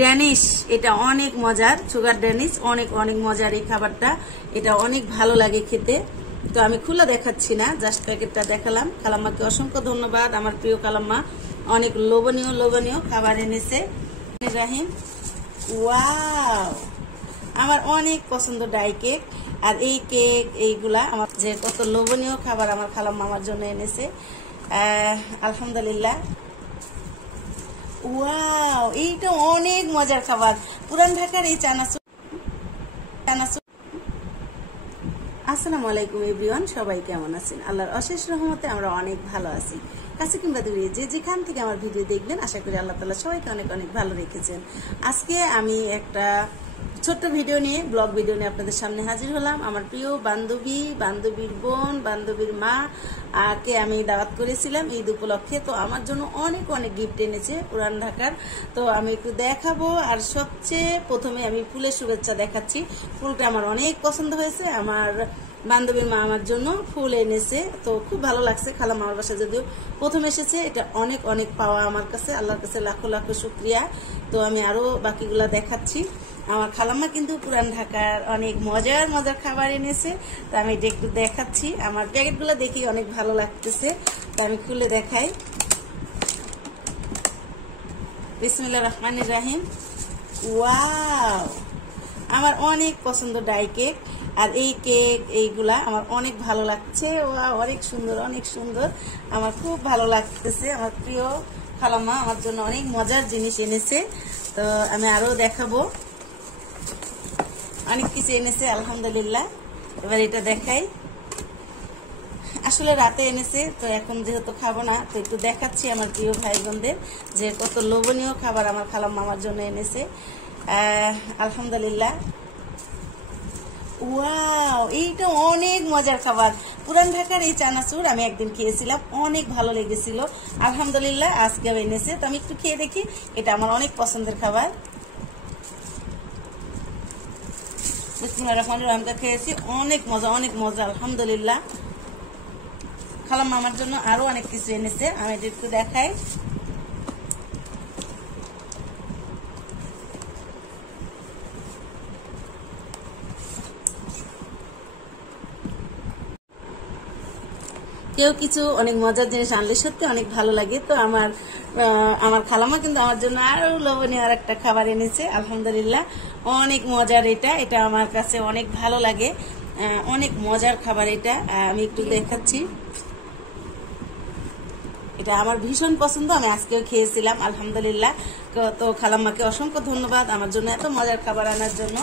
Danish, এটা অনেক মজার, সুগার ড্যানিশ অনেক অনেক মজার এই খাবারটা। এটা অনেক ভালো লাগে খেতে। তো আমি খুলে দেখাচ্ছি না, জাস্ট প্যাকেটটা দেখালাম। খালাম্মাকে অসংখ্য ধন্যবাদ। আমার প্রিয় খালাম্মা অনেক লোভনীয় লোভনীয় খাবার এনেছে। রাহিম, ওয়াও, আমার অনেক পছন্দ ডাই কেক। আর এই কেক এইগুলা আমার যে কত লোভনীয় খাবার আমার খালাম্মা আমার জন্য এনেছে। আলহামদুলিল্লাহ। ওয়াও, এইটা অনেক মজার খাবার। পুরান ঢাকার এই চানাচুর। আসসালামু আলাইকুম এভরিওয়ান, সবাই কেমন আছেন? আল্লাহর অশেষ রহমতে আমরা অনেক ভালো আছি। কাছে কিংবা দূরে যে যেখান থেকে আমার ভিডিও দেখবেন, আশা করি আল্লাহ তাআলা সবাইকে অনেক অনেক ভালো রেখেছেন। আজকে আমি একটা ছোট্ট ভিডিও নিয়ে, ব্লগ ভিডিও নিয়ে আপনাদের সামনে হাজির হলাম। আমার প্রিয় বান্ধবী, বান্ধবীর বোন, বান্ধবীর মা কে আমি দাওয়াত করেছিলাম ঈদ উপলক্ষে। তো আমার জন্য অনেক অনেক গিফট এনেছে পুরান ঢাকার। তো আমি একটু দেখাবো। আর সবচেয়ে প্রথমে আমি ফুলের শুভেচ্ছা দেখাচ্ছি। ফুলটা আমার অনেক পছন্দ হয়েছে। আমার বান্ধবীর মা আমার জন্য ফুল এনেছে, তো খুব ভালো লাগছে। খালাম আমার বাসায় যদিও প্রথম এসেছে, এটা অনেক অনেক পাওয়া আমার কাছে। আল্লাহর কাছে লাখো লাখো শুকরিয়া। তো আমি আরো বাকিগুলা দেখাচ্ছি। আমার খালাম্মা কিন্তু পুরান ঢাকার অনেক মজার মজার খাবার এনেছে, তো আমি এটা একটু দেখাচ্ছি। আমার প্যাকেটগুলো দেখি অনেক ভালো লাগতেছে, তো আমি খুলে দেখাই। বিসমিল্লাহির রহমানির রহিম। ওয়াও, আমার অনেক পছন্দ ডাই কেক। আর এই কেক এইগুলা আমার অনেক ভালো লাগছে। অনেক সুন্দর, অনেক সুন্দর, আমার খুব ভালো লাগতেছে। আমার প্রিয় খালাম্মা আমার জন্য অনেক মজার জিনিস এনেছে, তো আমি আরো দেখাবো। অনেক কিছু এনেছে আলহামদুলিল্লাহ। এবার এটা দেখাই। আসলে রাতে এনেছে, তো এখন যেহেতু খাবো না, তো একটু দেখাচ্ছি আমার প্রিয় ভাই বোনদের যে কত লোভনীয় খাবার আমার খালাম্মা আমার জন্য এনেছে। আলহামদুলিল্লাহ। ওয়াও, এইটা অনেক মজার খাবার। পুরান ঢাকার এই চানাচুর আমি একদিন খেয়েছিলাম, অনেক ভালো লেগেছিল। আলহামদুলিল্লাহ আজকে এনেছে, তো আমি একটু খেয়ে দেখি। এটা আমার অনেক পছন্দের খাবার। বিসমিল্লাহির রহমানির রহিম খেয়েছি, অনেক মজা, অনেক মজা আলহামদুলিল্লাহ। খালাম্মা আমার জন্য আরো অনেক কিছু এনেছে, আমি এটা একটু দেখাই। কেউ কিছু অনেক মজার জিনিস আনলে সত্যি অনেক ভালো লাগে। তো আমার খালাম্মা কিন্তু আমার জন্য আরো লোভনীয় আর একটা খাবার এনেছে আলহামদুলিল্লাহ। অনেক মজার, এটা আমার কাছে অনেক ভালো লাগে। অনেক মজার খাবার এটা। আমি একটু দেখাচ্ছি। এটা আমার ভীষণ পছন্দ, আমি আজকেও খেয়েছিলাম আলহামদুলিল্লাহ। তো খালাম্মাকে অসংখ্য ধন্যবাদ আমার জন্য এত মজার খাবার আনার জন্য।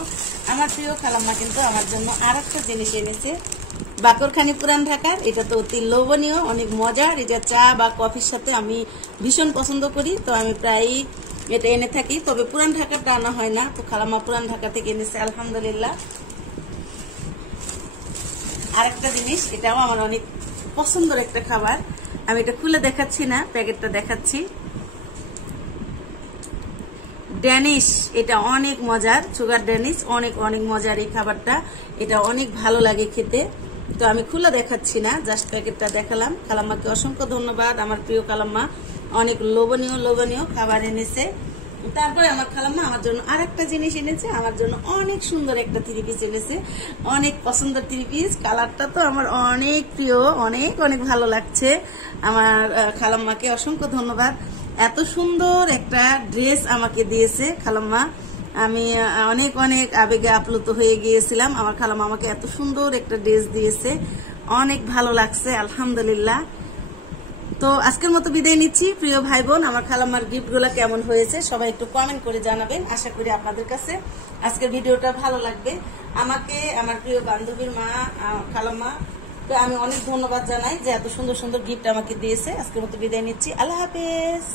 আমার প্রিয় খালাম্মা কিন্তু আমার জন্য আর একটা জিনিস এনেছে, বাকরখানি পুরান ঢাকার। এটা তো অতি লোভনীয়, অনেক মজার। এটা চা বা কফির সাথে আমি ভীষণ পছন্দ করি, তো আমি প্রায়ই এটা এনে থাকি। তবে পুরান ঢাকারটা আনা হয় না, তো খালাম্মা পুরান ঢাকা থেকে এনেছে আলহামদুলিল্লাহ। আর একটা জিনিস, এটাও আমার অনেক পছন্দের একটা খাবার। আমি এটা খুলে দেখাচ্ছি না, প্যাকেটটা দেখাচ্ছি। ড্যানিশ, এটা অনেক মজার, সুগার ড্যানিশ অনেক অনেক মজার এই খাবারটা। এটা অনেক ভালো লাগে খেতে, তো আমি খুলে দেখাচ্ছি না, জাস্ট প্যাকেটটা দেখালাম। খালাম্মাকে অসংখ্য ধন্যবাদ। আমার প্রিয় খালাম্মা অনেক লোভনীয় লোভনীয় খাবার এনেছে। তারপরে আমার খালাম্মা আমার জন্য আর একটা জিনিস এনেছে, আমার জন্য অনেক সুন্দর একটা থ্রি পিস এনেছে। অনেক পছন্দের থ্রি পিস, কালারটা তো আমার অনেক প্রিয়, অনেক অনেক ভালো লাগছে। আমার খালাম্মাকে অসংখ্য ধন্যবাদ। এত সুন্দর একটা ড্রেস আমাকে দিয়েছে খালাম্মা। আমি অনেক অনেক আবেগে আপ্লুত হয়ে গিয়েছিলাম। আমার খালাম্মা আমাকে এত সুন্দর একটা ড্রেস দিয়েছে, অনেক ভালো লাগছে আলহামদুলিল্লাহ। তো আজকের মতো বিদায় নিচ্ছি প্রিয় ভাই বোন। আমার খালাম্মার গিফটগুলো কেমন হয়েছে সবাই একটু কমেন্ট করে জানাবেন। আশা করি আপনাদের কাছে আজকের ভিডিওটা ভালো লাগবে। আমাকে আমার প্রিয় বান্ধবীর মা খালাম্মা, তো আমি অনেক ধন্যবাদ জানাই যে এত সুন্দর সুন্দর গিফট আমাকে দিয়েছে। আজকের মতো বিদায় নিচ্ছি, আল্লাহ হাফেজ।